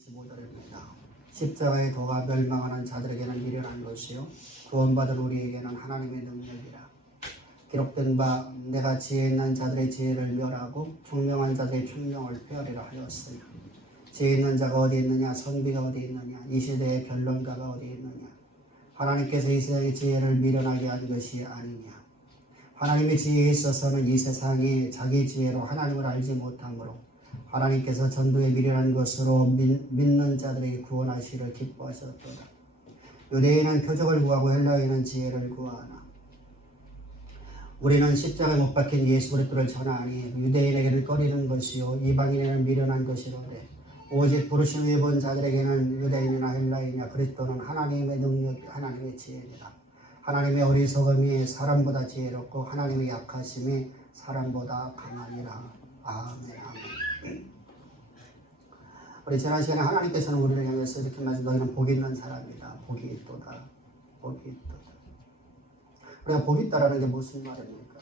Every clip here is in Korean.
25절입니다. 십자가의 도가 멸망하는 자들에게는 미련한 것이요 구원받은 우리에게는 하나님의 능력이라. 기록된 바 내가 지혜 있는 자들의 지혜를 멸하고 총명한 자들의 총명을 폐하리라 하였으나 지혜 있는 자가 어디 있느냐, 선비가 어디 있느냐, 이 시대의 변론가가 어디 있느냐. 하나님께서 이 세상의 지혜를 미련하게 한 것이 아니냐. 하나님의 지혜에 있어서는 이 세상이 자기 지혜로 하나님을 알지 못하므로 하나님께서 전도에 미련한 것으로 믿는 자들에게 구원하시기를 기뻐하셨도다. 유대인은 표적을 구하고 헬라인은 지혜를 구하나 우리는 십자가에 못 박힌 예수 그리스도를 전하니 유대인에게는 꺼리는 것이요 이방인에게는 미련한 것이로되 오직 부르심을 입은 자들에게는 유대인이나 헬라인이나 그리스도는 하나님의 능력, 하나님의 지혜니라. 하나님의 어리석음이 사람보다 지혜롭고 하나님의 약하심이 사람보다 강하니라. 아멘. 아멘. 우리 지난 시간에 하나님께서는 우리를 향해서 이렇게 말씀, 너희는 복이 있는 사람이다. 복이 있도다. 복이 있도다. 우리가 복이 있다라는 게 무슨 말입니까?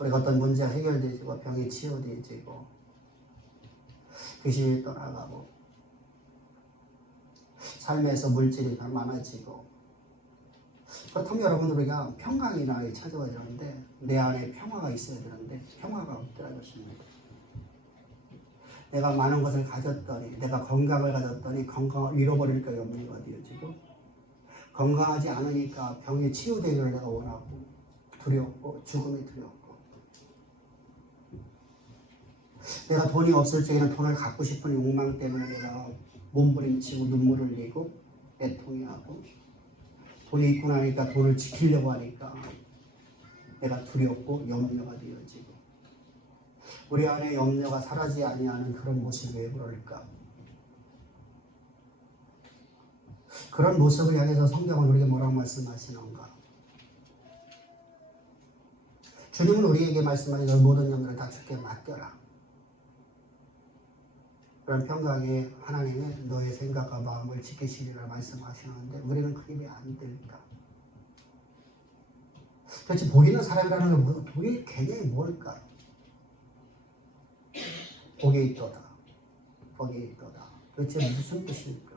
우리가 어떤 문제가 해결되고 병이 치유되고 귀신이 떠나가고 삶에서 물질이 더 많아지고 그렇다면 여러분 우리가 평강이나 찾아와야 되는데 내 안에 평화가 있어야 되는데 평화가 없더라고요. 내가 많은 것을 가졌더니 내가 건강을 가졌더니 건강을 잃어버릴까 염려가 되어지고 건강하지 않으니까 병이 치유되기를 내가 원하고 두렵고 죽음이 두렵고 내가 돈이 없을 적에는 돈을 갖고 싶은 욕망 때문에 내가 몸부림치고 눈물을 흘리고 애통해하고 돈이 있고 나니까 돈을 지키려고 하니까 내가 두렵고 염려가 되어지고 우리 안에 염려가 사라지지 아니하는 그런 모습이 왜 그럴까? 그런 모습을 향해서 성경은 우리에게 뭐라고 말씀하시는가? 주님은 우리에게 말씀하시는 모든 염려를 다 주께 맡겨라. 그런 평강에 하나님의 너의 생각과 마음을 지키시리라 말씀하시는데 우리는 그게 왜 안 될까? 도대체 복 있는 사람이라는 건 복의 개념이 뭘까? 복이 있도다. 복이 있도다. 도대체 무슨 뜻일까?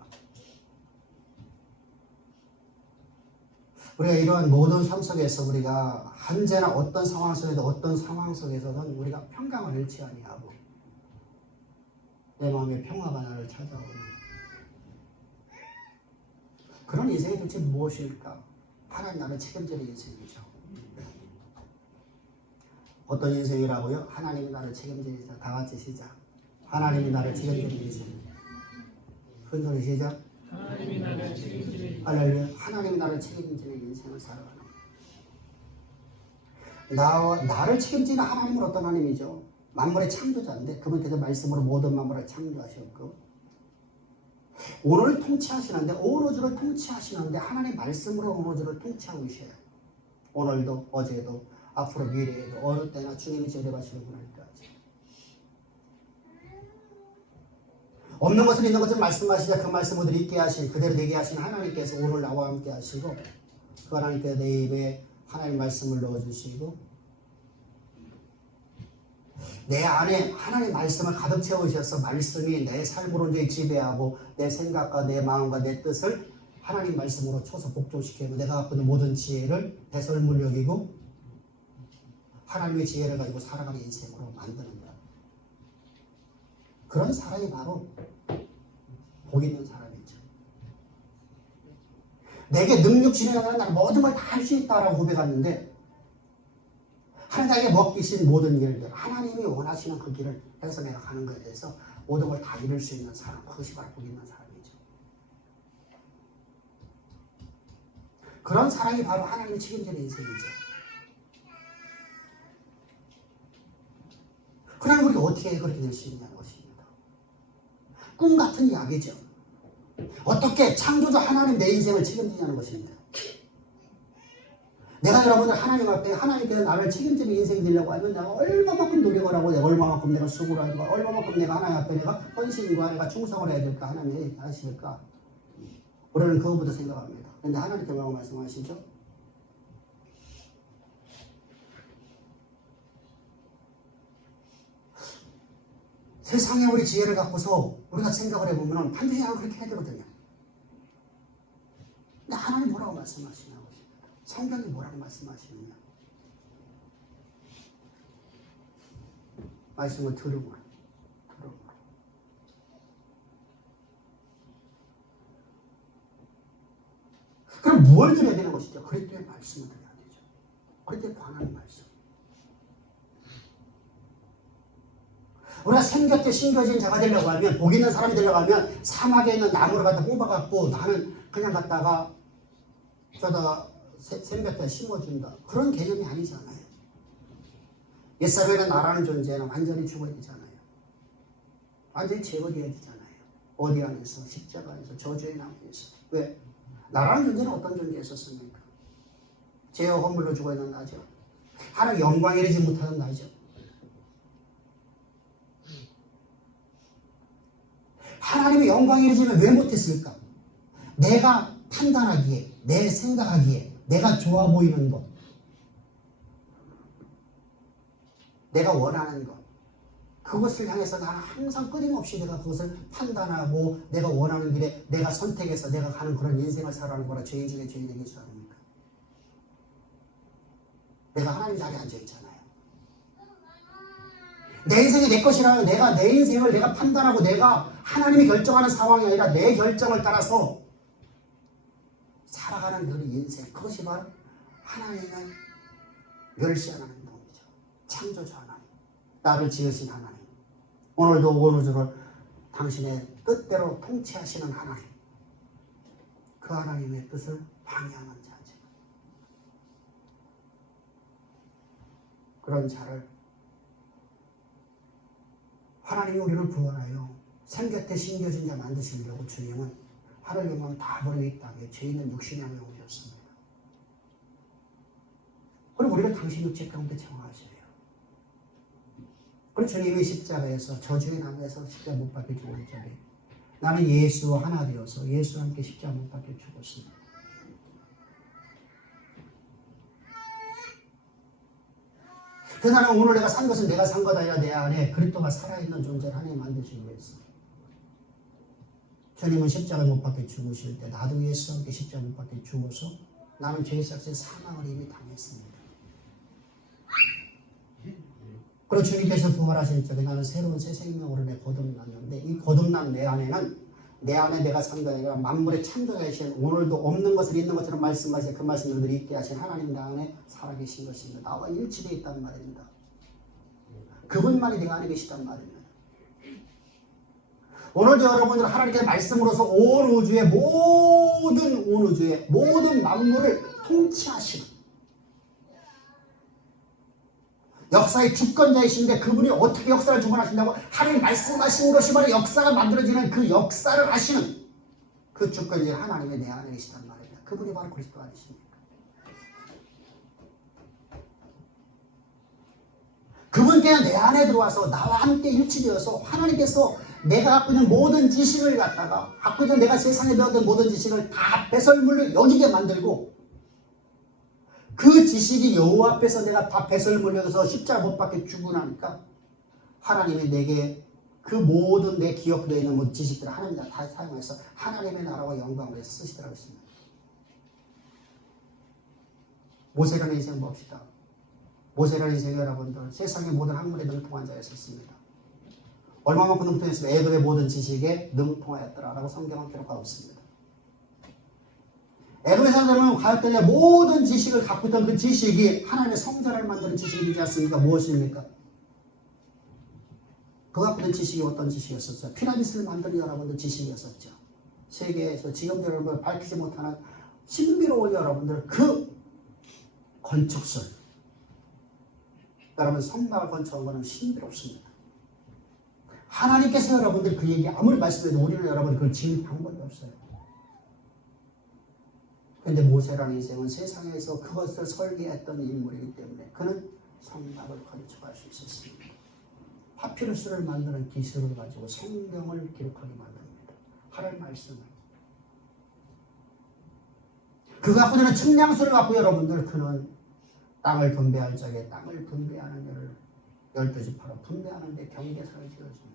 우리가 이러한 모든 삶 속에서 우리가 언제나 어떤 상황 속에서 어떤 상황 속에서는 우리가 평강을 잃지 아니하고 내 마음의 평화가 나를 찾아오는 그런 인생이 도대체 무엇일까? 하나님 나를 책임지는 인생이죠. 어떤 인생이라고요? 하나님이 나를 책임지는 인생. 다 같이 시작. 하나님이 나를 책임지는 인생. 큰 소리 시작. 하나님이 나를 책임지는 할렐루야. 하나님이 나를 책임지는 인생을 살아가는 나를 책임지는 하나님은 어떤 하나님이죠? 만물의 창조자인데 그분께서 말씀으로 모든 만물을 창조하셨고 오늘을 통치하시는데 온 우주를 통치하시는데 하나님 말씀으로 온 우주를 통치하고 계셔요. 오늘도 어제도 앞으로 미래에도 어느 때나 주님이 제대하시는 분일까지 없는 것을 있는 것을 말씀하시자 그 말씀을 있게 하신 그대로 되게 하신 하나님께서 오늘 나와 함께 하시고 그 하나님께서 내 입에 하나님 말씀을 넣어주시고 내 안에 하나님 말씀을 가득 채우셔서 말씀이 내 삶으로 이제 지배하고 내 생각과 내 마음과 내 뜻을 하나님 말씀으로 쳐서 복종시키고 내가 갖고 있는 모든 지혜를 배설물 여기고 하나님의 지혜를 가지고 살아가는 인생으로 만드는 거야. 그런 사람이 바로 복 있는 사람이죠. 내게 능력 주는 하나님 나는 모든 걸 다 할 수 있다라고 고백하는데 하나님에게 먹기신 모든 일들 하나님이 원하시는 그 길을 해서 내가 가는 것에 대해서 모든 걸 다 이룰 수 있는 사람 그것이 바로 복 있는 사람이죠. 그런 사람이 바로 하나님이 책임지는 인생이죠. 그럼 우리가 어떻게 그렇게 될 수 있냐는 것입니다. 꿈 같은 이야기죠. 어떻게 창조주 하나님 내 인생을 책임지냐는 것입니다. 내가 여러분들 하나님 앞에 하나님께서 나를 책임지는 인생이 되려고 하면 내가 얼마만큼 노력을 하고 내가 얼마만큼 내가 수고를 하고 얼마만큼 내가 하나님 앞에 내가 헌신과 내가 충성을 해야 될까 하나님이 하실까 우리는 그것부터 생각합니다. 그런데 하나님께 뭐라고 말씀하시죠? 세상에 우리 지혜를 갖고서 우리가 생각을 해보면 반드시 그렇게 해야 되거든요. 근데 하나님 뭐라고 말씀하시냐고. 성경이 뭐라고 말씀하시느냐. 말씀을 들으면. 그럼 뭘 드려야 되는 것이죠? 그리스도의 말씀을 드려야 되죠. 그리스도에 관한 말씀. 우리가 생겼게 심겨진 자가 되려고 하면, 복 있는 사람이 되려고 하면 사막에 있는 나무를 갖다 뽑아갖고 나는 그냥 갖다가 저다 생겼다 심어준다. 그런 개념이 아니잖아요. 옛사람에는 나라는 존재는 완전히 죽어야 되잖아요. 완전히 제거되어야 되잖아요. 어디 안에서? 십자가 안에서, 저주의 나무에서. 왜? 나라는 존재는 어떤 존재였었습니까? 죄와 허물로 죽어 있는 나죠. 하나님 영광에 이르지 못하는 나죠. 하나님의 영광에 이르지는 왜 못했을까? 내가 판단하기에, 내 생각하기에, 내가 좋아 보이는 것, 내가 원하는 것, 그것을 향해서 나는 항상 끊임없이 내가 그것을 판단하고 내가 원하는 길에 내가 선택해서 내가 가는 그런 인생을 살아가는 거라 죄인 중에 죄인에게 줄 아닙니까? 내가 하나님 자리에 앉아있잖아요. 내 인생이 내 것이라면 내가 내 인생을 내가 판단하고 내가 하나님이 결정하는 상황이 아니라 내 결정을 따라서 살아가는 그 인생, 그것이 바로 하나님의 멸시 하나님 동이죠. 창조주 하나님, 나를 지으신 하나님, 오늘도 오늘저로 당신의 뜻대로 통치하시는 하나님, 그 하나님의 뜻을 방해하는 자죠. 그런 자를 하나님이 우리를 구원하여 생겼대 심겨진 자 만드시려고 주님은 하늘 영광 다 버리고 이 땅에 죄인은 육신의 양을 오셨습니다. 그리고 우리가 당신 육체 가운데 정하셔요. 그리고 주님이 십자가에서 저주의 나무에서 십자가 못 박혀 죽은 자리, 나는 예수와 하나 되어서 예수와 함께 십자가 못 박혀 죽었습니다. 그 나는 오늘 내가 산 것은 내가 산 것 아니라 내 안에 그리스도가 살아있는 존재를 하나님 만드시기 위해서. 주님은 십자가 못 박혀 죽으실 때 나도 예수와 함께 십자가 못 박혀 죽어서 나는 죄의 삭스의 사망을 이미 당했습니다. 그리고 주님께서 부활하실 적에 나는 새로운 새 생명으로 내 거듭났는데 이 거듭난 내 안에는 내 안에 내가 산 게 아니라 만물의 창조자이신 오늘도 없는 것을 있는 것처럼 말씀하신 그 말씀을 있게 하신 하나님 내 안에 살아계신 것입니다. 나와 일치되어 있단 말입니다. 그분만이 내가 안에 계시단 말입니다. 오늘도 여러분들은 하나님께서 말씀으로서 온 우주의 모든 만물을 통치하시는 역사의 주권자이신데 그분이 어떻게 역사를 주관하신다고? 하나님 말씀하신 것이 바로 역사가 만들어지는 그 역사를 하시는 그 주권자 하나님의 내 안에 계시단 말입니다. 그분이 바로 그리스도 아니십니까? 그분께서 내 안에 들어와서 나와 함께 일치되어서 하나님께서 내가 갖고 있는 모든 지식을 갖다가 갖고 있는 내가 세상에 배웠던 모든 지식을 다 배설물로 여기게 만들고 그 지식이 여호와 앞에서 내가 다 배설물려서 십자가 못 박혀 죽고 나니까 하나님이 내게 그 모든 내 기억되어 있는 모든 지식들을 하나님이 다 사용해서 하나님의 나라와 영광을 위해서 쓰시더라고 있습니다. 모세라는 인생 봅시다. 모세라는 인생 여러분들 세상의 모든 학문에 능통한 자였었습니다. 얼마만큼 능통했으면 애굽의 모든 지식에 능통하였더라라고 성경은 기록하고 있습니다. 애굽의 사람들은 가였더니 모든 지식을 갖고 있던 그 지식이 하나님의 성전을 만드는 지식이지 않습니까? 무엇입니까? 그 갖고 있는 지식이 어떤 지식이었었죠? 피라미드를 만드는 여러분들 지식이었었죠. 세계에서 지금 여러분들 밝히지 못하는 신비로운 여러분들 그 건축설. 여러분 성막을 건축한 것은 신비롭습니다. 하나님께서 여러분들 그 얘기 아무리 말씀해도 우리는 여러분 그걸 지을 방법이 없어요. 그런데 모세라는 인생은 세상에서 그것을 설계했던 인물이기 때문에 그는 성막을 건축할 수 있었습니다. 파피루스를 만드는 기술을 가지고 성경을 기록하게 만듭니다. 하나님의 말씀을. 그 갖고 있는 측량수를 갖고 여러분들 그는 땅을 분배할 적에 땅을 분배하는 일을 12지파로 분배하는 데 경계선을 지어줍니다.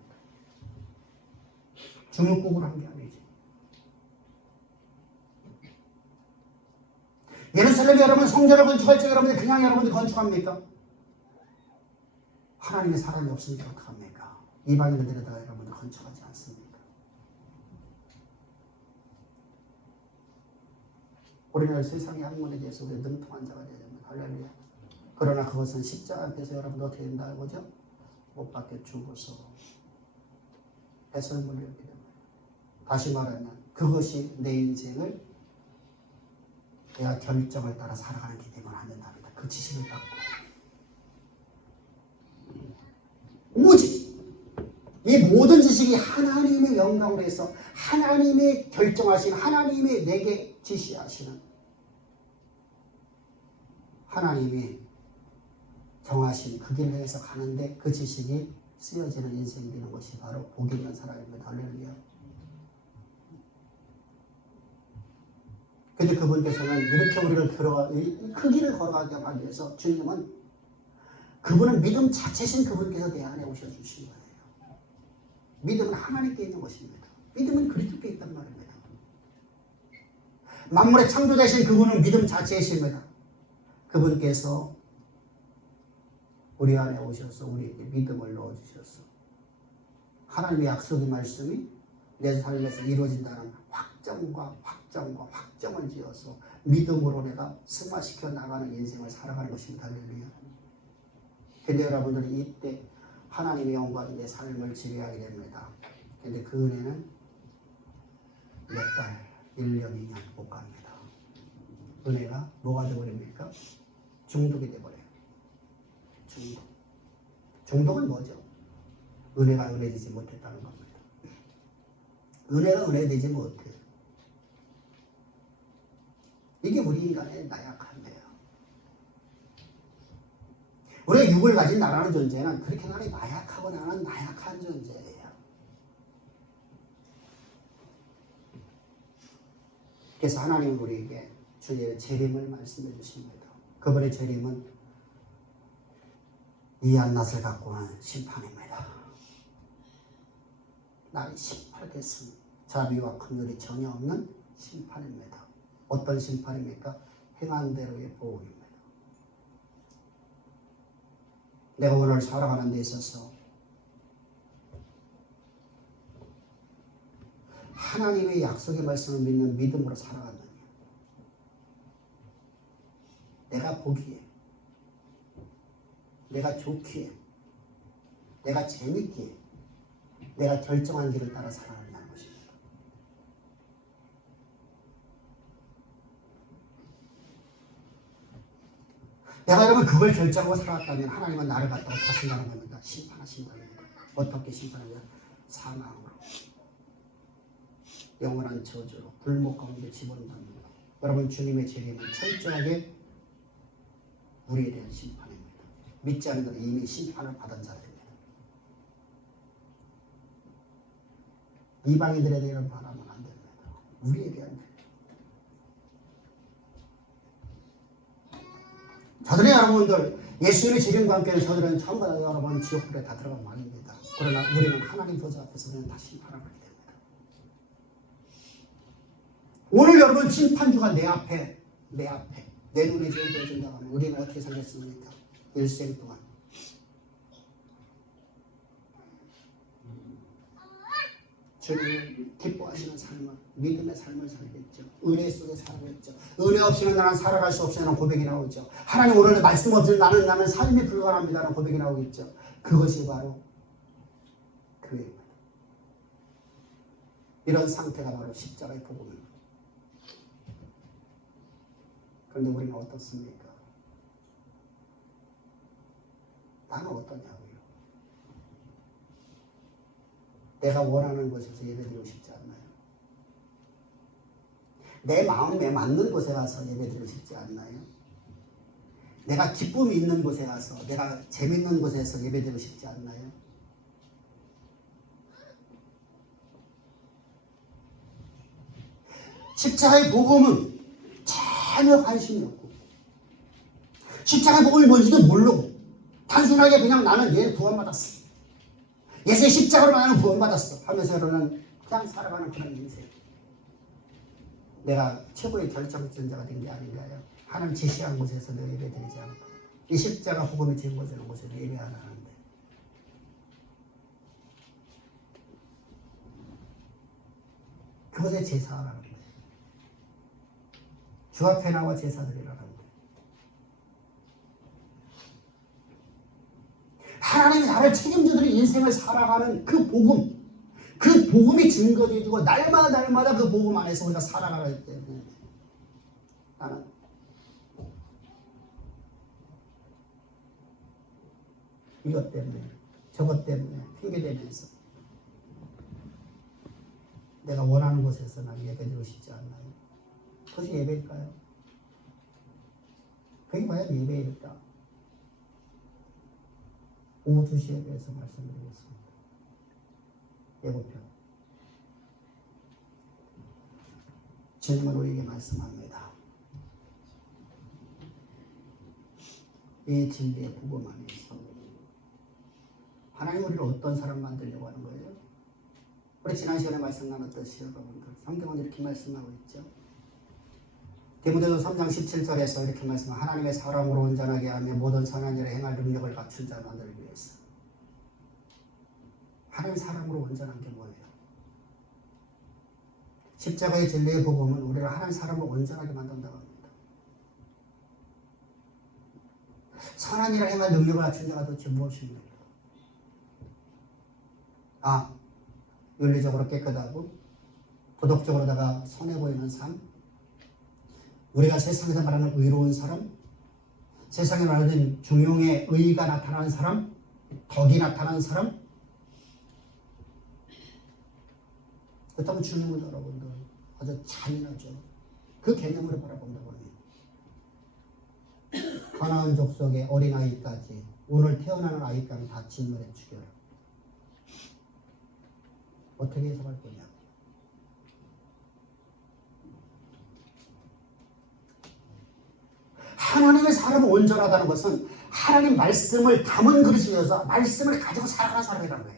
주먹국으로 한 게 아니죠. 예루살렘에 여러분 성전을 건축할 때 여러분들 그냥 여러분들 건축합니까? 하나님의 사람이 없으니까 어떡합니까? 이방인을 데려다가 여러분들 건축하지 않습니까? 우리는 세상의 학문에 대해서 우리 능통한 자가 되어야 됩니다. 할렐루야. 그러나 그것은 십자가 앞에서 여러분 어떻게 된다고죠? 못 박혀 죽어서 배설물을 이렇게 됩니다. 다시 말하면 그것이 내 인생을 내가 결정을 따라 살아가는 기능을 한답니다. 그 지식을 갖고 오직 이 모든 지식이 하나님의 영광으로 해서 하나님의 결정하신 하나님의 내게 지시하시는 하나님이 정하신 그 길을 해서 가는데 그 지식이 쓰여지는 인생이 되는 것이 바로 복 있는 사람입니다. 할렐루야. 근데 그분께서는 이렇게 우리를 그 길을 걸어가게 하기 위해서 주님은 그분은 믿음 자체신 그분께서 내 안에 오셔주신 거예요. 믿음은 하나님께 있는 것입니다. 믿음은 그리스도께 있단 말입니다. 만물의 창조자이신 그분은 믿음 자체이십니다. 그분께서 우리 안에 오셔서 우리에게 믿음을 넣어주셔서 하나님의 약속의 말씀이 내 삶에서 이루어진다는 확정을 지어서 믿음으로 내가 승화시켜 나가는 인생을 살아가는 것입니다. 할렐루야. 근데 여러분들이 이때 하나님의 영광이 내 삶을 지배하게 됩니다. 근데 그 은혜는 몇 달, 1년, 2년 못 갑니다. 은혜가 뭐가 되어버립니까? 중독이 되어버려요. 중독은 뭐죠? 은혜가 은혜되지 못했다는 겁니다. 은혜가 은혜되지 못해요. 이게 우리 인간의 나약한데요. 우리가 육을 가진 나라는 존재는 그렇게 나를 나약하고 나는 나약한 존재예요. 그래서 하나님은 우리에게 주의 재림을 말씀해 주십니다. 그분의 재림은 이 한낱을 갖고 오는 심판입니다. 나이 18개승 자비와 긍휼이 전혀 없는 심판입니다. 어떤 심판입니까? 행한 대로의 보응입니다. 내가 오늘 살아가는 데 있어서 하나님의 약속의 말씀을 믿는 믿음으로 살아간다면 내가 보기에 내가 좋기에 내가 재밌기에 내가 결정한 길을 따라 살아간다는 것입니다. 내가 여러분 그걸 결정하고 살았다면 하나님은 나를 갖다가 다신다는 겁니다. 심판하신다는 겁니다. 어떻게 심판하냐? 사망으로 영원한 저주로 불목 가운데 집어넣는답니다. 여러분 주님의 재림은 철저하게 우리에 대한 심판입니다. 믿지 않는 자는 이미 심판을 받은 자들입니다. 이방인들에 대한 바라면 안 됩니다. 우리에 대한 겁니다. 저들의 여러분들 예수님의 재림과 함께 저들은 전부 다 여러분 지옥불에 다 들어가면 말입니다. 그러나 우리는 하나님 보좌 앞에서 우리는 다 심판을 받게 됩니다. 오늘 여러분 심판주가 내 앞에 내 눈에 보여진다고 하면 우리는 어떻게 살겠습니까? 일생 동안 주님을 기뻐하시는 삶을 믿음의 삶을 살겠죠. 은혜 속에 살겠죠. 은혜 없이는 나는 살아갈 수 없어요. 라는 고백이 나오죠. 하나님 오늘 말씀 없이는 나는 삶이 불가능합니다라는 고백이 나오겠죠. 그것이 바로 교회입니다. 이런 상태가 바로 십자가의 복음입니다. 그런데 우리는 어떻습니까? 나는 어떠냐고요? 내가 원하는 곳에서 예배드리고 싶지 않나요? 내 마음에 맞는 곳에 가서 예배드리고 싶지 않나요? 내가 기쁨이 있는 곳에 가서 내가 재밌는 곳에서 예배드리고 싶지 않나요? 십자가의 복음은 전혀 관심이 없고 십자가의 복음이 뭔지도 모르고 단순하게 그냥 나는 얘 구원받았어. 예수의 십자가로 나는 구원받았어 하면서 여러분은 그냥 살아가는 그런 인생. 내가 최고의 결정전자가 된 게 아닌가요? 하나님 지시한 곳에서 늘 예배드리지 않고 이 십자가 복음이 짊어지는 곳에서 예배 안 하는데 그것에 제사하라는 거예요. 주 앞에 나와 제사드리라는 거예요. 하나님이 나를 책임져드린 인생을 살아가는 그 복음, 그 복음이 증거되고 날마다 그 복음 안에서 우리가 살아가기 때문에 나는 이것 때문에 저것 때문에 핑계대면서 내가 원하는 곳에서 난 예배드리고 싶지 않나요? 그것이 예배일까요? 그게 과연 예배일까? 오후 2시에 대해서 말씀드리겠습니다. 예고편. 주님은 우리에게 말씀합니다. 이 진리의 복음 안에서 하나님 우리를 어떤 사람 만들려고 하는 거예요? 우리 지난 시간에 말씀 나눴듯이 여러분들 성경은 이렇게 말씀하고 있죠. 디모데후서 3장 17절에서 이렇게 말씀합니다. 하나님의 사랑으로 온전하게 하며 모든 선한 일에 행할 능력을 갖춘 자만들을 위해서. 하나님의 사랑으로 온전한 게 뭐예요? 십자가의 진리의 복음은 우리를 하나님의 사랑으로 온전하게 만든다고 합니다. 선한 일을 행할 능력을 갖춘 자가 도대체 무엇입니까? 윤리적으로 깨끗하고 도덕적으로다가 선해 보이는 삶, 우리가 세상에서 말하는 의로운 사람, 세상에 말하는 중용의 의가 나타나는 사람, 덕이 나타나는 사람. 그렇다면 주님은 여러분들 아주 잔인하죠. 그 개념으로 바라본다고 합니다. 가나안 족속의 어린아이까지 오늘 태어나는 아이까지 다 진멸해 죽여라. 어떻게 해석할 거냐? 하나님의 사람은 온전하다는 것은 하나님 말씀을 담은 그릇이어서 말씀을 가지고 살아가는 사람이라는 거예요.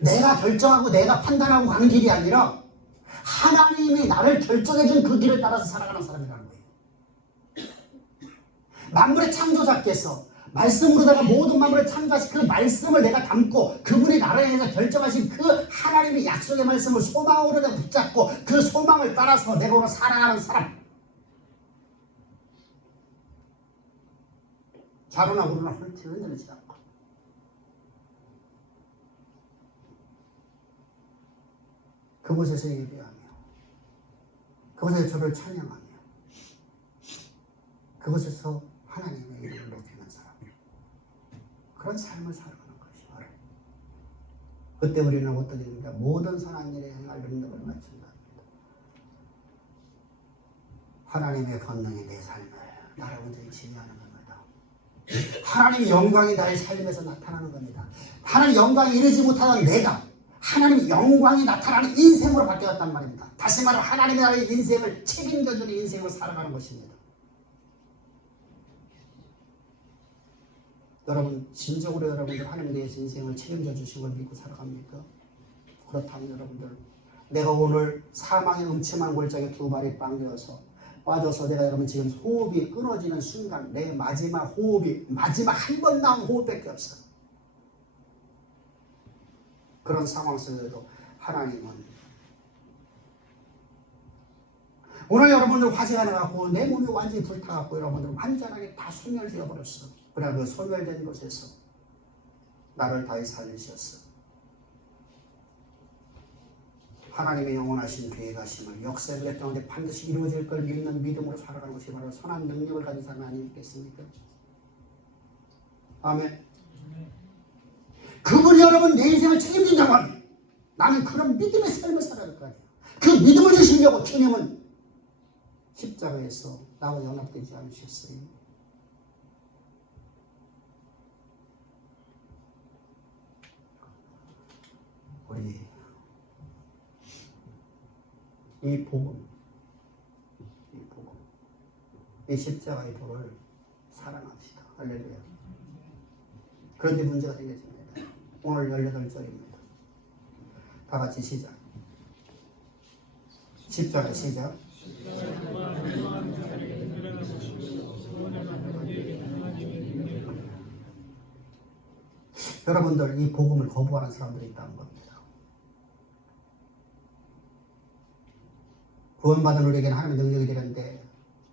내가 결정하고 내가 판단하고 가는 길이 아니라 하나님이 나를 결정해준 그 길을 따라서 살아가는 사람이라는 거예요. 만물의 창조자께서 말씀으로다가 모든 만물을 창조하신 그 말씀을 내가 담고 그분이 나를 향해서 결정하신 그 하나님의 약속의 말씀을 소망으로 내가 붙잡고 그 소망을 따라서 내가 오늘 살아가는 사람. 좌로나 우로나 흔들리지 않고 그곳에서 예배하며 그곳에서 저를 찬양하며 그곳에서 하나님의 이름을 높이는 사람. 그런 삶을 살아가는 것이 바로 그때 우리는 어떤 일입니까? 모든 선한 일에 행할 능력을 갖춘다. 하나님의 권능이 내 삶을 나를 온전히 지배하는 겁니다. 하나님의 영광이 나의 삶에서 나타나는 겁니다. 하나님의 영광이 이르지 못하던 내가 하나님의 영광이 나타나는 인생으로 바뀌었단 말입니다. 다시 말하면 하나님이 나의 인생을 책임져주는 인생으로 살아가는 것입니다. 여러분 진정으로 여러분들 하나님에 대해서 인생을 책임져 주신 걸 믿고 살아갑니까? 그렇다면 여러분들 내가 오늘 사망의 음침한 골짜기 두 발이 빵되어서 빠져서 내가 여러분 지금 호흡이 끊어지는 순간 내 마지막 호흡이 마지막 한 번 남은 호흡밖에 없어요. 그런 상황 속에도 하나님은 오늘 여러분들 화재가 나갖고 내 몸이 완전히 불타갖고 여러분들 완전하게 다 소멸되어 버렸어. 그래 그 소멸된 곳에서 나를 다시 살리셨어. 하나님의 영원하신 계획하심을 역사의 가운데 반드시 이루어질 걸 믿는 믿음으로 살아가는 것이 바로 선한 능력을 가진 사람 아니겠습니까? 아멘. 그분이 여러분 내 인생을 책임진다면 나는 그런 믿음의 삶을 살아야 될 거 아니에요. 그 믿음을 주시려고 주님은 십자가에서 나와 연합되지 않으셨어요. 우리 이 복음, 이 십자가의 도를 사랑합시다. 할렐루야. 그런데 문제가 생겼습니다. 오늘 18절입니다. 다 같이 시작. 10절 시작. 여러분들 이 복음을 거부하는 사람들이 있다는 겁니다. 구원받은 우리에게는 하나님의 능력이 되는데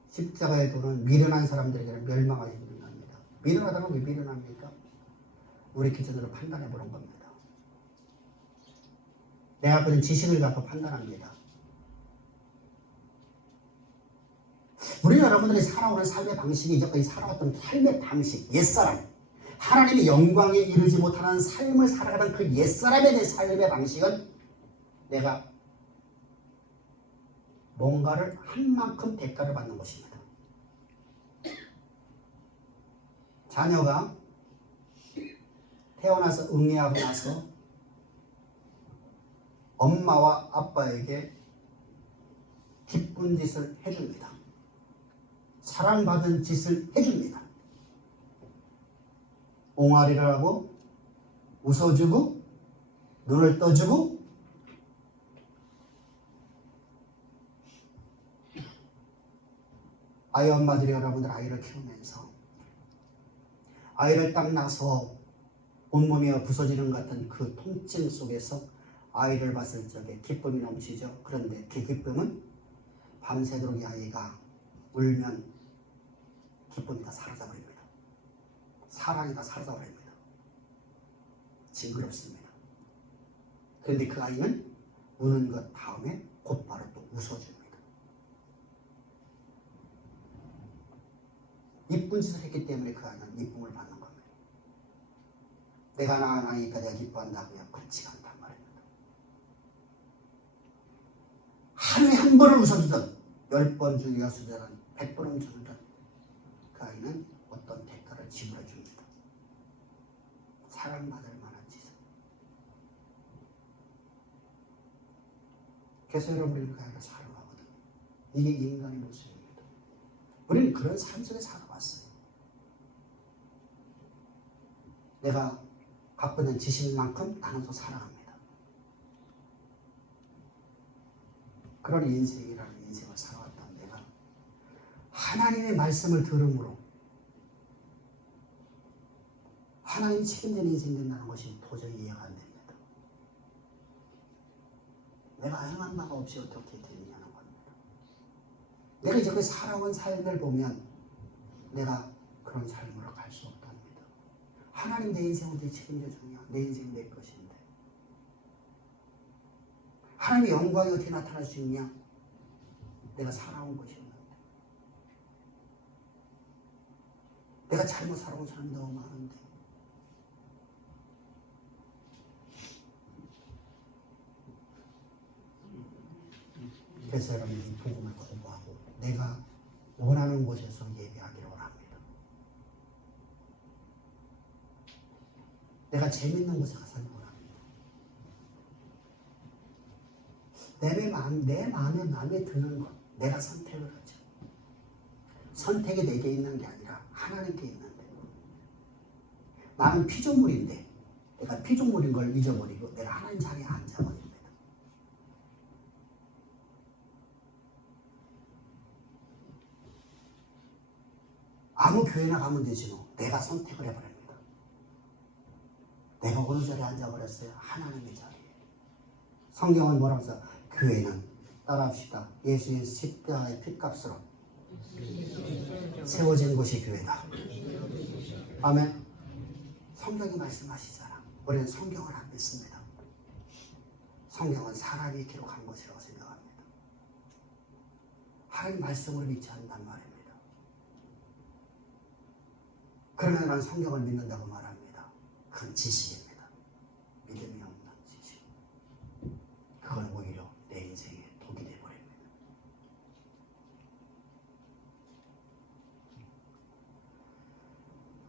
십자가의 도는 미련한 사람들에게는 멸망하게 되는 겁니다. 미련하다면 왜 미련합니까? 우리 기준으로 판단해 보는 겁니다. 내가 갖고 있는 지식을 갖고 판단합니다. 우리 여러분들이 살아오는 삶의 방식이 이제까지 살아왔던 삶의 방식, 옛사람, 하나님의 영광에 이르지 못하는 삶을 살아가던 그 옛사람에 대한 삶의 방식은 내가 뭔가를 한 만큼 대가를 받는 것입니다. 자녀가 태어나서 응애하고 나서 엄마와 아빠에게 기쁜 짓을 해줍니다. 사랑받은 짓을 해줍니다. 옹알이라고 웃어주고 눈을 떠주고 아이 엄마들이 여러분들 아이를 키우면서 아이를 딱 낳아서 온몸이 부서지는 것 같은 그 통증 속에서 아이를 봤을 적에 기쁨이 넘치죠. 그런데 그 기쁨은 밤새도록 이 아이가 울면 기쁨이 다 사라져버립니다. 사랑이 다 사라져버립니다. 징그럽습니다. 그런데 그 아이는 우는 것 다음에 곧바로 또 웃어줍니다. 이쁜 짓을 했기 때문에 그 아이는 이쁨을 받는 겁니다. 내가 낳은 아이니까 내가 기뻐한다고요? 그렇지가 않단 말입니다. 하루에 한 번을 웃어주든 10번 중 6번은 100번은 주든 그 아이는 어떤 대가를 지불해 줍니다. 사랑받을 만한 짓을. 그래서 여러분이 그 아이를 사랑하거든. 이게 인간의 모습입니다. 우리는 그런 삶 속에 살아왔어요. 내가 갖고 있는 지식만큼 나눠서 사랑합니다. 그런 인생이라는 인생을 살아왔던 내가 하나님의 말씀을 들음으로 하나님이 책임지는 인생이 된다는 것이 도저히 이해가 안 됩니다. 내가 행한 바가 없이 어떻게 되느냐는 겁니다. 내가 이제 살아온 삶을 보면 내가 그런 삶으로 갈 수 없답니다. 하나님 내 인생을 어떻게 책임져 주냐? 내 인생이 내 것인데. 하나님의 영광이 어떻게 나타날 수 있냐? 내가 살아온 것이었는데. 내가 잘못 살아온 사람이 너무 많은데. 그래서 여러분 이 복음을 거부하고 내가 원하는 곳에서 예배하기를 원합니다. 내가 재밌는 곳에 가서 원합니다. 내 마음에 드는 것 내가 선택을 하죠. 선택이 내게 있는 게 아니라 하나님께 있는데 나는 피조물인데 내가 피조물인 걸 잊어버리고 내가 하나님 자리에 앉아버립니다. 아무 교회나 가면 되지 뭐. 내가 선택을 해버립니다. 내가 어느 자리에 앉아버렸어요? 하나님의 자리에. 성경은 뭐라고 해서 교회는 따라합시다. 예수의 십자가의 핏값으로 세워진 곳이 교회다. 아멘. 성경이 말씀하시잖아. 우리는 성경을 안 믿습니다. 성경은 사람이 기록한 것이라고 생각합니다. 하나님 말씀을 믿지 않는단 말입니다. 그러면 나는 성경을 믿는다고 말합니다. 그건 지식입니다. 믿음이 없는 지식. 그건 오히려 내 인생에 독이 되어버립니다.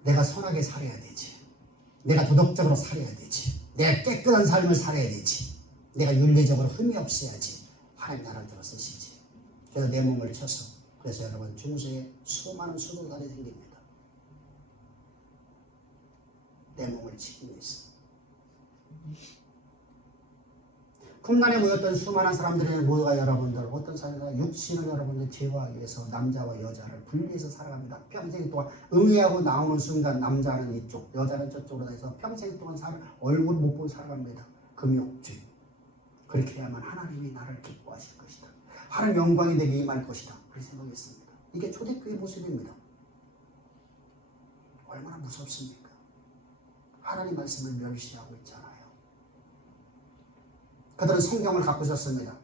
내가 선하게 살아야 되지. 내가 도덕적으로 살아야 되지. 내가 깨끗한 삶을 살아야 되지. 내가 윤리적으로 흠이 없어야지. 하나님 나를 들어 쓰시지. 그래서 내 몸을 쳐서 그래서 여러분 중세에 수많은 수도단이 생깁니다. 내 몸을 지키고 있어. kum난에 모였던 수많은 사람들이 모두가 여러분들 어떤 사람이 육신을 여러분들 제거하기 위해서 남자와 여자를 분리해서 살아갑니다. 평생 동안 응애하고 나오는 순간 남자는 이쪽 여자는 저쪽으로 해서 평생 동안 얼굴 못 보고 살아갑니다. 금욕주의. 그렇게 해야만 하나님이 나를 기뻐하실 것이다. 하나님 영광이 내게 임할 것이다. 그렇게 생각했습니다. 이게 초대교회 모습입니다. 얼마나 무섭습니까? 하나님 말씀을 멸시하고 있잖아요. 그들은 성경을 갖고 있었습니다.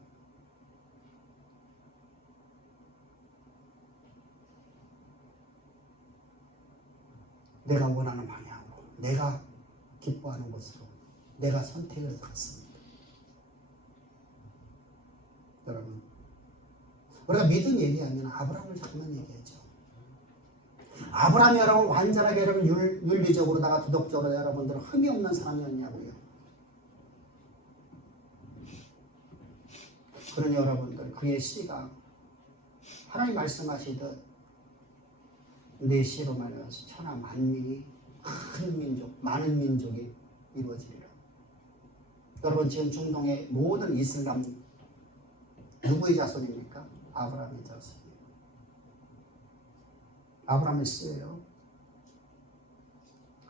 내가 원하는 방향으로, 내가 기뻐하는 곳으로 내가 선택을 했습니다. 여러분, 우리가 믿음 얘기하면 아브라함을 자꾸만 얘기하죠. 아브라함이 여러분 완전하게 여러분 윤리적으로다가 도덕적으로 여러분들 흠이 없는 사람이었냐고요. 그러니 여러분들 그의 씨가 하나님 말씀하시듯 내 씨로 말하면서 천하 만민이 큰 민족, 많은 민족이 이루어지리라. 여러분 지금 중동의 모든 이슬람 누구의 자손입니까? 아브라함의 자손이에요. 아브라함의 씨예요.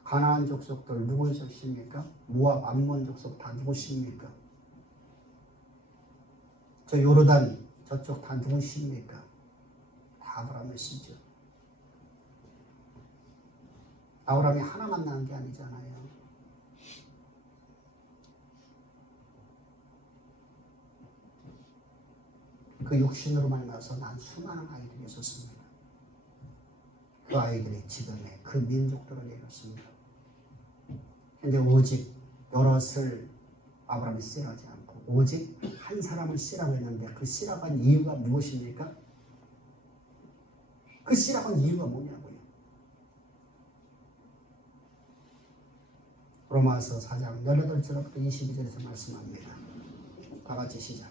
가나안 족속들 누구의 족속입니까? 모압, 암몬 족속 다 누구십니까? 저 요르단 저쪽 다 누구십니까? 다 아브라함의 씨죠. 아브라함이 하나만 낳은 게 아니잖아요. 그 육신으로 만나서 난 수많은 아이들이 있었습니다. 그 아이들이 지금의 그 민족들을 이뤘습니다. 근데 오직 여럿을 아브라함이 씨라지 않고 오직 한 사람을 씨라고 했는데 그 씨라고 한 이유가 무엇입니까? 그 씨라고 한 이유가 뭐냐고요? 로마서 4장 18절부터 22절에서 말씀합니다. 다 같이 시작.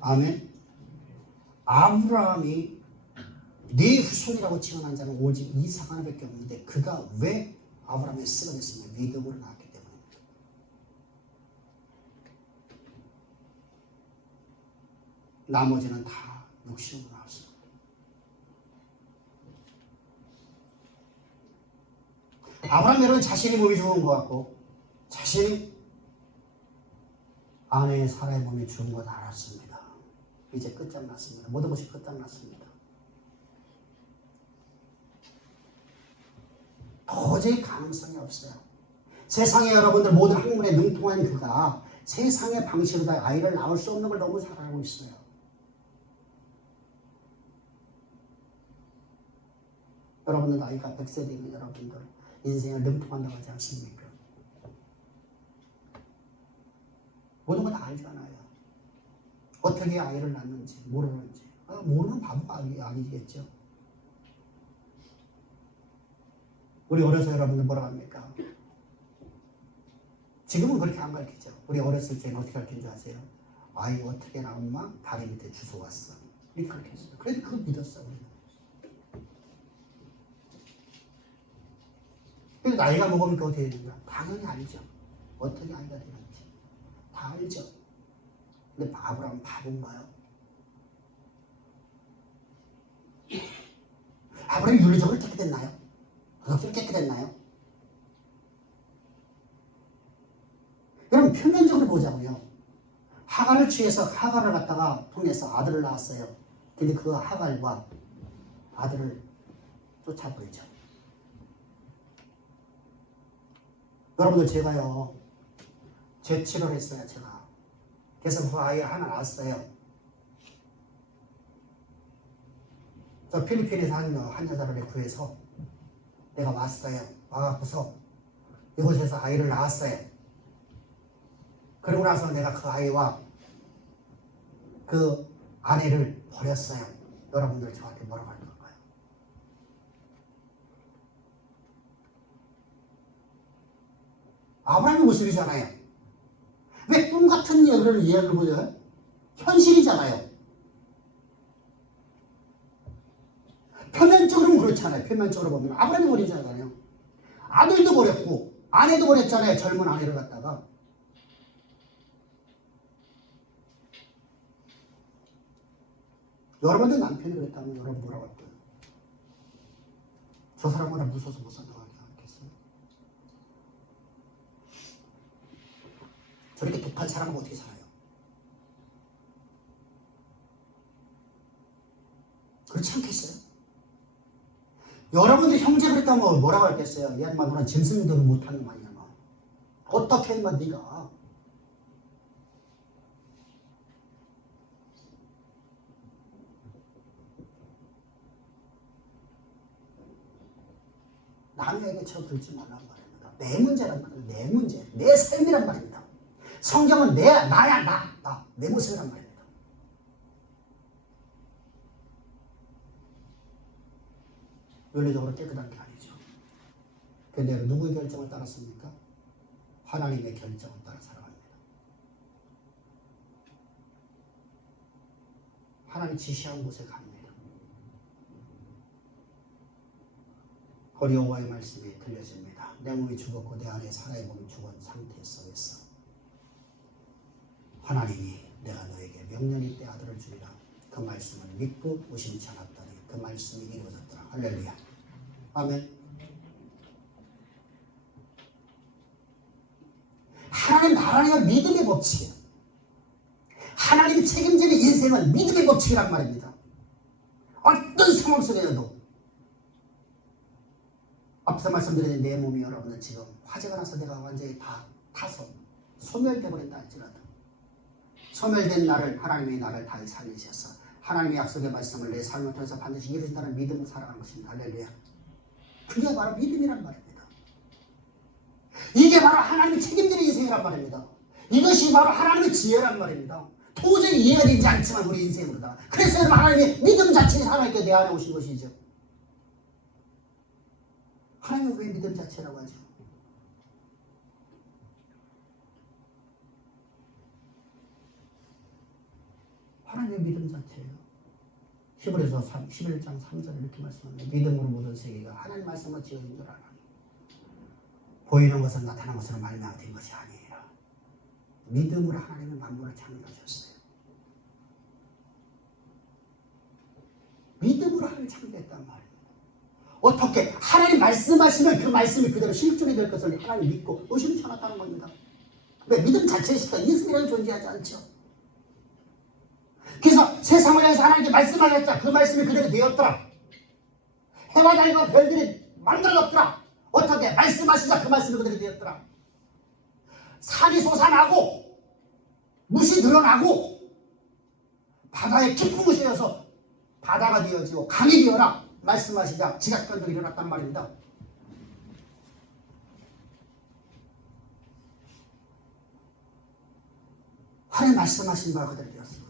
아멘. 아브라함이 네 후손이라고 지원한 자는 오직 이삭 하나밖에 없는데 그가 왜 아브라함의 씨가 됐으냐? 믿음으로 나왔기 때문입니다. 나머지는 다 육신으로 나왔습니다. 아브라함 여러분 자신이 몸이 좋은 것 같고 자신이 아내의 사라의 몸이 좋은 것 알았습니다. 이제 끝장났습니다. 모든 것이 끝장났습니다. 도저히 가능성이 없어요. 세상에 여러분들 모든 학문에 능통한 그가 세상의 방식으로 다 아이를 낳을 수 없는 걸 너무 잘 알고 있어요. 여러분들 나이가 100세 되면 여러분들 인생을 능통한다고 하지 않습니까? 모든 거 다 알잖아요. 어떻게 아이를 낳는지 모르는지. 모르는 바보가 아니겠죠. 우리 어려서 여러분들 뭐라고 합니까? 지금은 그렇게 안 가르치죠. 우리 어렸을 때는 어떻게 가르친 줄 아세요? 아이 어떻게 낳아 엄마? 다리 밑에 주워 왔어. 이렇게 가르쳤어요. 그래도 그걸 믿었어. 우리는. 근데 나이가 먹으면 그 어떻게 되는 거야? 당연히 알죠. 어떻게 아이가 되는지. 다 알죠. 근데 아브라함은 바본가요? 아브라함이 윤리적으로 깨끗했나요? 그것으로 깨끗했나요? 여러분 표면적으로 보자고요. 하갈을 취해서 하갈을 갖다가 통해서 아들을 낳았어요. 근데 그 하갈과 아들을 쫓아버리죠. 여러분들 제가요 재치를 했어요. 제가. 그래서 그 아이 하나 낳았어요. 저 필리핀에서 한 여자를 구해서 내가 왔어요. 와갖고서 이곳에서 아이를 낳았어요. 그러고 나서 내가 그 아이와 그 아내를 버렸어요. 여러분들 저한테 뭐라고 할 건가요? 아브라함의 모습이잖아요. 왜 꿈같은 예를 보여요? 현실이잖아요. 표면적으로는 그렇잖아요. 표면적으로 보면 아브라함이 버리잖아요. 아들도 버렸고 아내도 버렸잖아요. 젊은 아내를 갖다가. 여러분들 남편이 그랬다면 여러분 뭐라고 할 거예요? 저 사람보다 무서워서 못 산다고 하지 않겠어요? 저렇게 독한 사람은 어떻게 살아요? 그렇지 않겠어요? 여러분들 형제 그랬다면 뭐라고 할겠어요? 야, 인마 너는 짐승들도 못하는 거 아니야, 너. 어떻게 인마 네가. 남에게 쳐들지 말란 말입니다. 내 문제란 말입니다. 내 문제, 내 삶이란 말입니다. 성경은 나야, 내 모습이란 말입니다. 윤리적으로 깨끗한 게 아니죠. 근데 누구의 결정을 따랐습니까? 하나님의 결정을 따라 살아갑니다. 하나님 지시한 곳에 갑니다. 거리 여호와의 말씀이 들려집니다. 내 몸이 죽었고 내 안에 살아의 몸이 죽은 상태에 서 있어. 하나님이 내가 너에게 명령이 때 아들을 주리라. 그 말씀을 믿고 의심치 않았더니 그 말씀이 이루어졌더라. 할렐루야. 아멘. 하나님은 믿음의 법칙이에요. 하나님이 책임지는 인생은 믿음의 법칙이란 말입니다. 어떤 상황 속에서도. 앞서 말씀드린 내 몸이 여러분들 지금 화재가 나서 내가 완전히 다 타서 소멸돼 버린다 할지라도 소멸된 나를 하나님이 나를 다시 살리셔서 하나님의 약속의 말씀을 내 삶을 통해서 반드시 이루신다는 믿음으로 살아가는 것입니다. 할렐루야. 그게 바로 믿음이란 말입니다. 이게 바로 하나님이 책임지는 인생이란 말입니다. 이것이 바로 하나님의 지혜란 말입니다. 도저히 이해가 되지 않지만 우리 인생으로다. 그래서 여러분 하나님의 믿음 자체가 하나님께 내 안에 오신 것이죠. 하나님은 왜 믿음 자체라고 하죠? 하나님의 믿음 자체예요. 히브리서 11장 3절에 이렇게 말씀합니다. 믿음으로 모든 세계가 하나님 말씀으로 지어진 줄 알아. 보이는 것은 나타난 것으로 말미암아 된 것이 아니에요. 믿음으로 하나님의 만물을 창조하셨어요. 믿음으로 하나님을 창조했단 말이에요. 어떻게? 하나님 말씀하시면 그 말씀이 그대로 실존이 될 것을 하나님 믿고 의심치 않았다는 겁니다. 왜? 믿음 자체시니까 예수님이라는 존재하지 않죠. 그래서 세상을 향해서 하나님께 말씀하셨다. 그 말씀이 그대로 되었더라. 해와 달과 별들이 만들어졌더라. 어떻게? 말씀하시자 그 말씀이 그대로 되었더라. 산이 솟아나고 무시 늘어나고 바다에 깊은 곳이 되어서 바다가 되어지고 강이 되어라. 말씀하시자 지각변동이 일어났단 말입니다. 하나님 말씀하신 바가 그대로 되었습니다.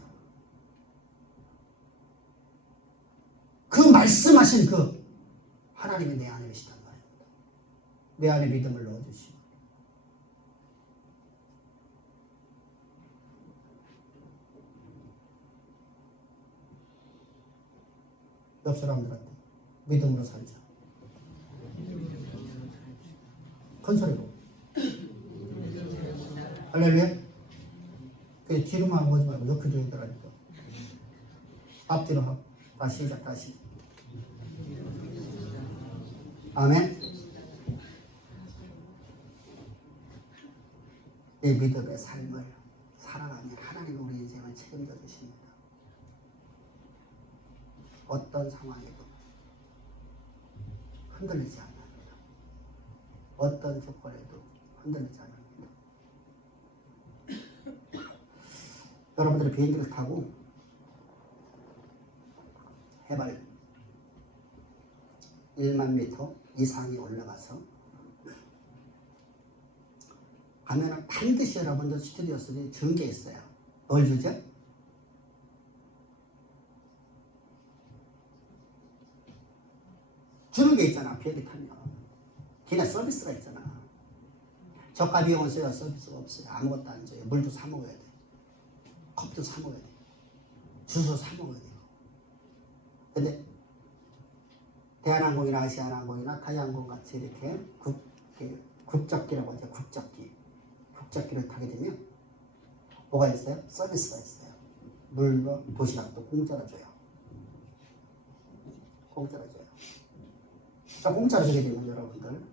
그 말씀하신 그 하나님이 내 안에 계시단 말입니다. 내 안에 믿음을 넣어주시고 옆 사람들한테 믿음으로 살자. 큰 소리로. 할렐루야. 그 뒤로만 오지 말고 옆에 조용히더라니까. 앞뒤로 하고. 다시 시작. 다시. 아멘. 이 믿음의 삶을 살아가면 하나님 우리 인생을 책임져 주십니다. 어떤 상황에도 흔들리지 않습니다. 어떤 조건에도 흔들리지 않습니다. 여러분들이 비행기를 타고 해발 1만 미터 이상이 올라가서 가면은 반드시 여러분들 스튜디오스들이 주는 게 있어요. 뭘 주죠? 주는 게 있잖아. 비행기 타면 기나 서비스가 있잖아. 저가 비용은 써요. 서비스가 없어요. 아무것도 안 줘요. 물도 사 먹어야 돼. 컵도 사 먹어야 돼. 주소 사 먹어야 돼요. 근데 대한항공이나 아시아나항공이나 타이항공 같이 이렇게 국적기라고 하죠. 국적기를 타게 되면 뭐가 있어요? 서비스가 있어요. 물과 도시락도 공짜로 줘요. 자, 공짜로 주게 되면 여러분들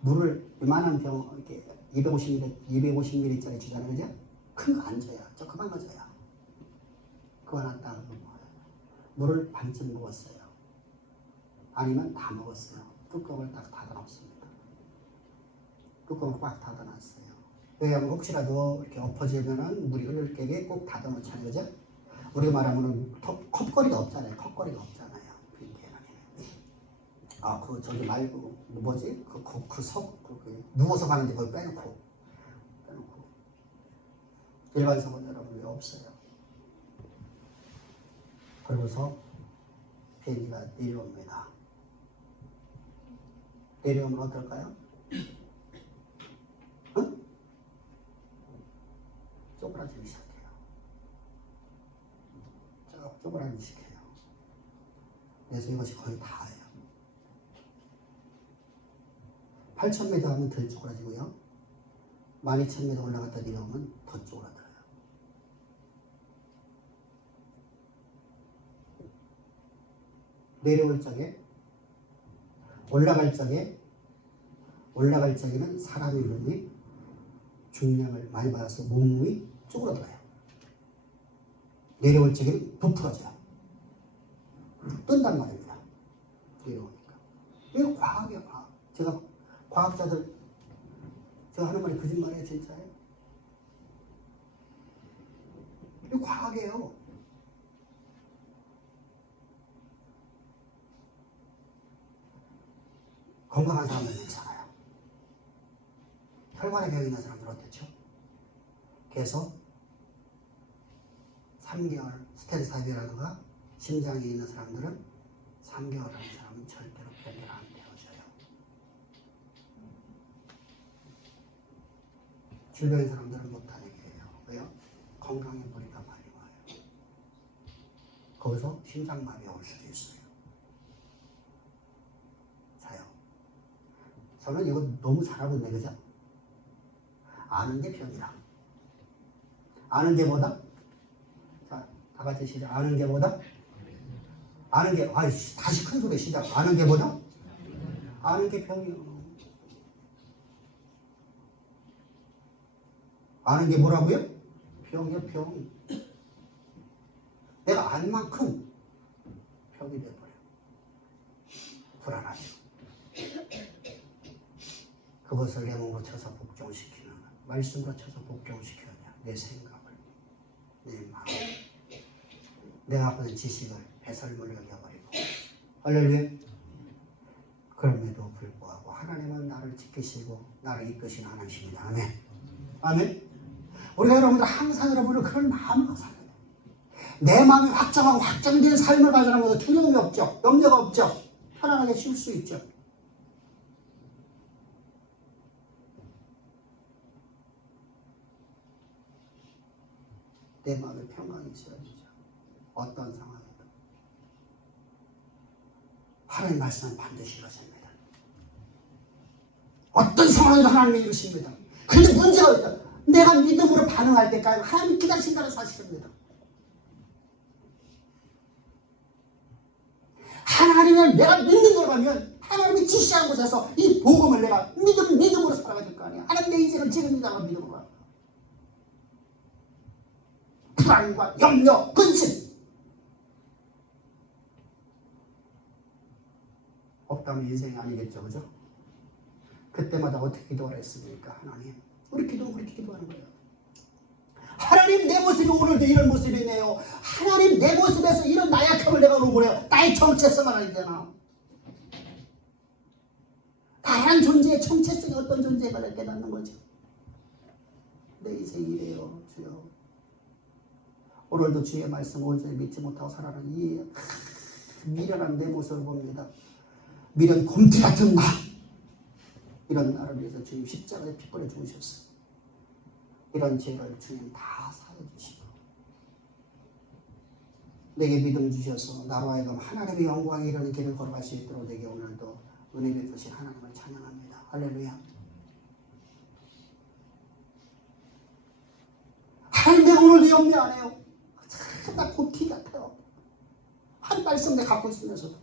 물을 이만한 병 이렇게 250ml짜리 주잖아요. 그죠? 큰 거 안 줘요. 조그만 거 줘요. 그거 하나 딱 물을 반쯤 먹었어요. 아니면 다 먹었어요. 뚜껑을 딱 닫아놓습니다. 뚜껑을 꽉 닫아놨어요. 왜냐하면 혹시라도 이렇게 엎어지면은 물이 흐를 때에 꼭 닫아놓잖아요. 그죠? 우리가 말하면 컵거리가 없잖아요. 저기 말고 뭐지? 누워서 가는데 거기 빼놓고 일반석은 여러분 왜 없어요? 그러고서 비행기가 내려옵니다. 내려오면 어떨까요? 응? 쪼그라들기 시작해요. 쪼그라들기 시작해요. 그래서 이것이 거의 다예요. 8,000m 하면 덜 쪼그라지고요. 12,000m 올라갔다 내려오면 더 쪼그라들어요. 내려올 적에 올라갈 적에는 사람의 몸이 중량을 많이 받아서 몸이 쪼그라들어요. 내려올 적에는 부풀어져요. 뜬단 말입니다. 내려오니까. 이거 과학이에요, 과학. 과학자들 제가 하는 말이 거짓말이에요, 진짜예요? 이거 과학이에요. 건강한 사람들은 괜찮아요. 혈관에 병이 있는 사람들은 어떻죠? 그래서 3개월 스텐트 삽입이라든가 심장에 있는 사람들은 3개월 하는 사람은 절대로 변비를 안 되어져요. 질병인 사람들은 못하는 게예요. 왜요? 건강에 무리가 많이 와요. 거기서 심장마비 올 수도 있어요. 자요. 저는 이거 너무 잘하고 있네, 그죠? 아는 게 병이라. 아는 게 뭐다? 자, 다 같이 시작. 아는 게 뭐다? 아는 게, 다시 큰 소리 시작. 아는 게 뭐다? 아는 게 병이요. 아는 게 뭐라고요? 병이요, 병. 내가 안 만큼 병이 돼버려요. 불안하죠. 그것을 내 몸으로 쳐서 복종시키는, 말씀으로 쳐서 복종시켜야 돼요. 내 생각을, 내 마음, 내가 보는 지식을 배설물을 여겨버리고. 할렐루야. 그럼에도 불구하고 하나님은 나를 지키시고 나를 이끄시는 하나님이십니다. 아멘. 아멘. 우리가 여러분들 항상 여러분을 그런 마음으로 살아야 돼요. 내 마음이 확정하고 확정된 삶을 가져가는 것도 두려움이 없죠. 염려가 없죠. 편안하게 쉴 수 있죠. 내 마음에 평강이 있어야 되죠. 어떤 상황에도. 하나님의 말씀은 반드시 이루어집니다. 어떤 상황에도 하나님이 이루십니다. 근데 문제가 있다. 내가 믿음으로 반응할 때까지 하나님 기다리신다는 사실입니다. 하나님을 내가 믿는 걸 가면 하나님이 지시한 곳에서 이 복음을 내가 믿음으로 살아가야 될 거 아니야. 하나님 내 인생을 지금이라고 믿음으로 가. 불안과 염려, 근심 없다면 인생이 아니겠죠, 그죠? 그때마다 어떻게 기도를 했습니까? 하나님, 우리 기도하는 거예요. 하나님, 내 모습이 오늘도 이런 모습이네요. 하나님, 내 모습에서 이런 나약함을 내가 노고해요. 나의 정체성을 알아야 되나? 다양한 존재의 정체성이 어떤 존재가 깨닫는 거죠. 내 인생이 이래요, 주여. 오늘도 주의 말씀 온전히 믿지 못하고 살아가는 이 미련한 내 모습을 봅니다. 미련 곰태 같은 나. 이런 나를 위해서 주님 십자가에 피 뿌려 죽으셨어요. 이런 죄를 주님 다 사해주시고 내게 믿음 주셔서 나로 하여금 하나님의 영광이 이르는 길을 걸어갈 수 있도록 내게 오늘도 은혜 베푸신 하나님을 찬양합니다. 할렐루야. 하나님, 내가 오늘도 염려 안 해요. 나 곱티 같아요. 한 말씀 내가 갖고 있으면서도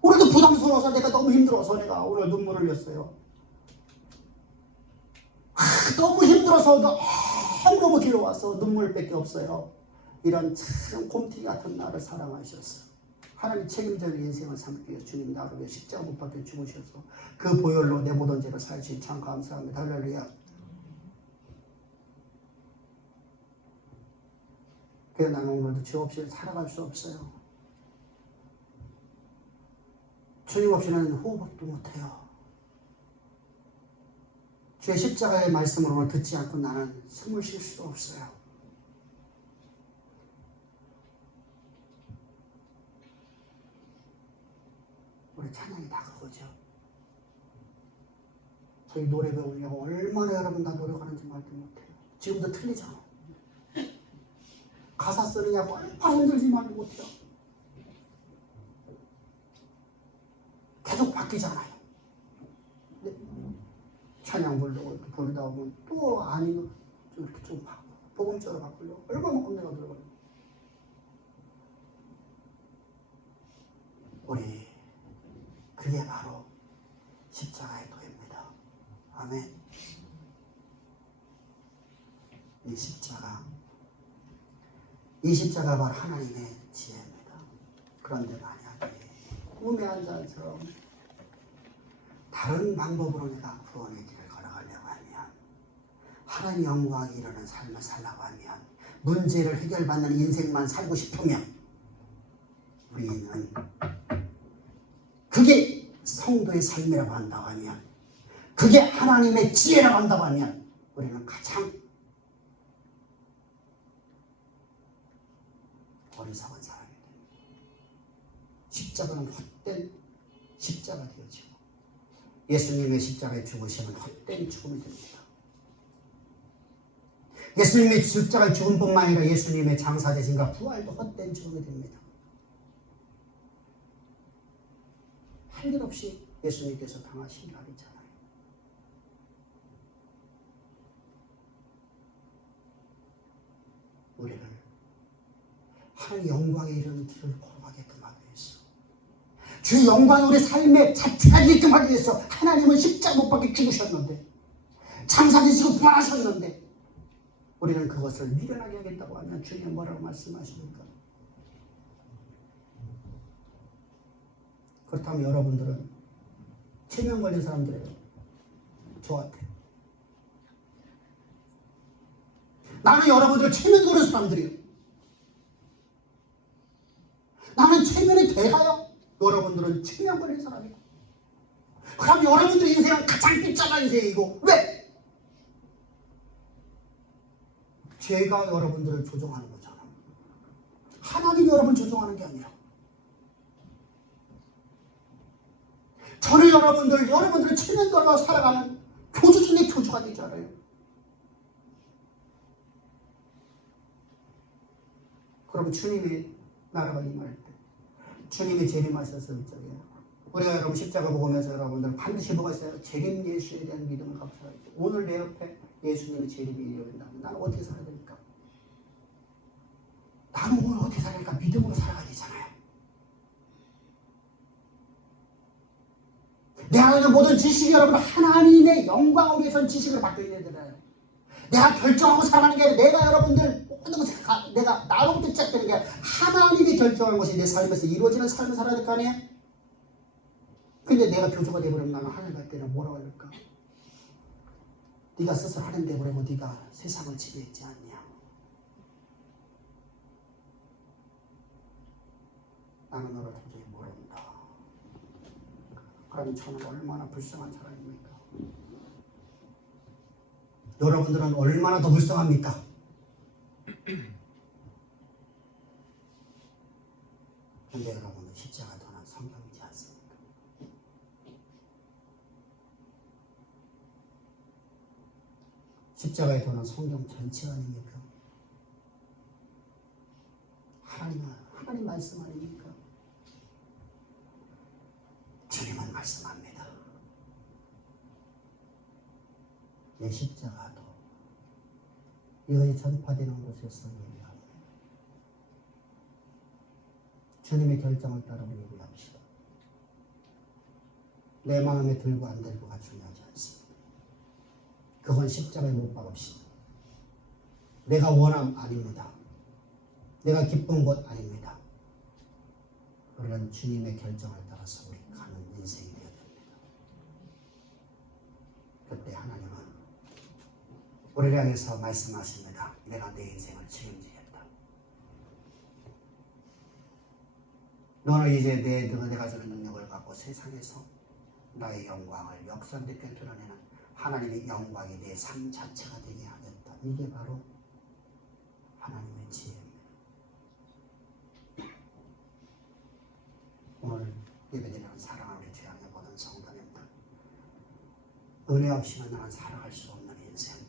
오늘도 부담스러워서 내가 너무 힘들어서 내가 오늘 눈물을 흘렸어요. 너무 힘들어서 너무 길어와서 눈물밖에 없어요. 이런 참 곰티 같은 나를 사랑하셨어. 하나님 책임져는 인생을 삼기 위해 주님 나를 위해 십자가 못 박혀 죽으셔서 그 보혈로 내 모든 죄를 사하시니 참 감사합니다. 할렐루야. 그래서 나는 오늘도 죄 없이 살아갈 수 없어요. 주님 없이는 호흡도 못해요. 주의 십자가의 말씀을 오늘 듣지 않고 나는 숨을 쉴 수도 없어요. 우리 찬양이 다 그거죠. 저희 노래 배우려고 얼마나 여러분 다 노력하는지 말도 못해요. 지금도 틀리잖아. 가사 쓰느냐고 얼마나 힘들지 말도 못해요. 계속 바뀌잖아요. 찬양 부르고 이렇게 부르다 보면 또 아니면 좀 이렇게 좀 바꾸고 복음처럼 바꾸려고 얼마나 겁내가 들어가요. 우리 그게 바로 십자가의 도입니다. 아멘. 이 십자가 바로 하나님의 지혜입니다. 그런데 만약에 꿈의 한 잔처럼 다른 방법으로 내가 구원의 길을 걸어가려고 하면, 하나님 영광이 이르는 삶을 살라고 하면, 문제를 해결받는 인생만 살고 싶으면, 우리는 그게 성도의 삶이라고 한다고 하면, 그게 하나님의 지혜라고 한다고 하면, 우리는 가장 어리석은 사람이 됩니다. 십자가는 헛된 십자가 되어지고, 예수님의 십자가에 죽으시면 헛된 죽음이 됩니다. 예수님의 십자가에 죽은 뿐만 아니라 예수님의 장사되신과 부활도 헛된 죽음이 됩니다. 할 일 없이 예수님께서 당하신 날이잖아요. 우리를 하나님 영광에 이르는 길을 걸어가게끔 하기 위해서, 주의 영광이 우리 삶의 자체가 되게끔 하기 위해서 하나님은 십자가 못 박혀 죽으셨는데, 장사되시고 부활하셨는데, 우리는 그것을 미련하게 하겠다고 하면 주님은 뭐라고 말씀하십니까? 그렇다면 여러분들은 체면 걸린 사람들이에요. 저한테. 나는 여러분들 체면 걸린 사람들이에요. 나는 체면이 돼가요. 여러분들은 체면 걸린 사람이고. 그럼 여러분들의 인생은 가장 삐짝한 인생이고. 왜? 죄가 여러분들을 조종하는 거잖아. 하나님이 여러분을 조종하는 게 아니라. 저는 여러분들을 체면 걸고 살아가는 교주 중에 교주가 되잖아요. 그럼 주님이 나라가 임할 때, 주님이 재림하셨을 적에, 우리가 여러분 십자가 보면서 여러분들 반드시 뭐가 있어요? 재림 예수에 대한 믿음을 갖고 살아야 돼요. 오늘 내 옆에 예수님의 재림이 이루어진다면 나는 어떻게 살아야 됩니까? 나는 오늘 어떻게 살아야 될까? 믿음으로 살아가야 되잖아요. 내가 가진 모든 지식이 여러분 하나님의 영광을 위해서는 지식을 받고 있는 데잖아요. 내가 결정하고 살아가는 게 아니라 내가 여러분들 모든 것을 내가 나로부터 시작되는 게 아니라 하나님이 결정한 것이 내 삶에서 이루어지는 삶을 살아야 될 거 아니에요? 근데 내가 교주가 되어버리면 나는 하늘 갈 때는 뭐라고 할까? 네가 스스로 하는 되어버리고 네가 세상을 지배했지 않냐? 나는 너를 도저히 모른다. 그럼 저는 얼마나 불쌍한 사람입니까? 여러분들은 얼마나 더 불쌍합니까? 근데 여러분은 십자가 떠난 성경이지 않습니까? 십자가의 도는 성경 전체 아닙니까? 하나님 말씀 아닙니까? 주님은 말씀합니다. 내 십자가도 이것이 전파되는 곳에서 예비합니다. 주님의 결정을 따라 예비합시다. 내 마음에 들고 안 들고가 중요하지 않습니다. 그건 십자가에 못 박읍시다. 내가 원함 아닙니다. 내가 기쁜 곳 아닙니다. 우리는 주님의 결정을 따라서 우리 가는 인생이 되어야 됩니다. 그때 하나님은 우리를 향해서 말씀하십니다. 내가 내 인생을 책임지겠다. 너는 이제 내가 주는 능력을 갖고 세상에서 나의 영광을 역사롭게 드러내는 하나님의 영광이 내 삶 자체가 되게 하겠다. 이게 바로 하나님의 지혜입니다. 오늘 예배드리는 사랑을 우리 주양에 보는 성도님들, 은혜 없이는 나는 살아갈 수 없는 인생,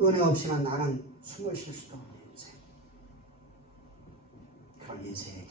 은혜 없이는 나는 숨을 쉴 수도 없는 인생, 그런 인생에